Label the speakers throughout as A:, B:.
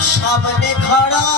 A: সামনে খাড়া।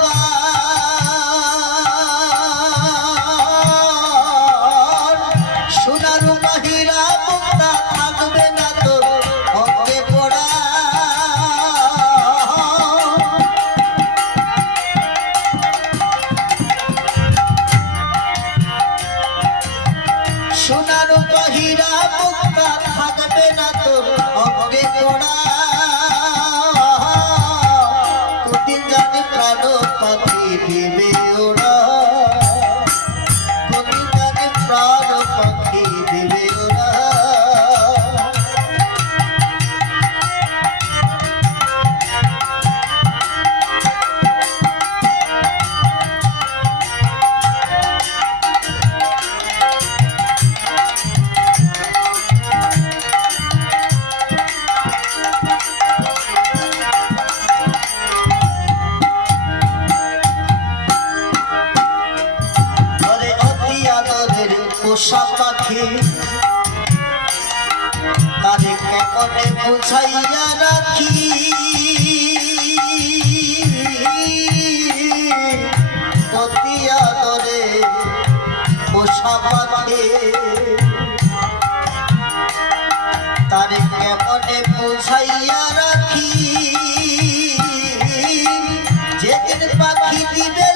A: থাকবে না তো অঙ্গে পড়া কোনদিন জানি প্রাণ পাখি দিবে ওরা পোষা পাখি। তারে কেমনে বুঝাইয়া রাখি। পতিয়া তরে পোষা পাখি। তারে কেমনে বুঝাইয়া রাখি। যেদিন পাখি দিবে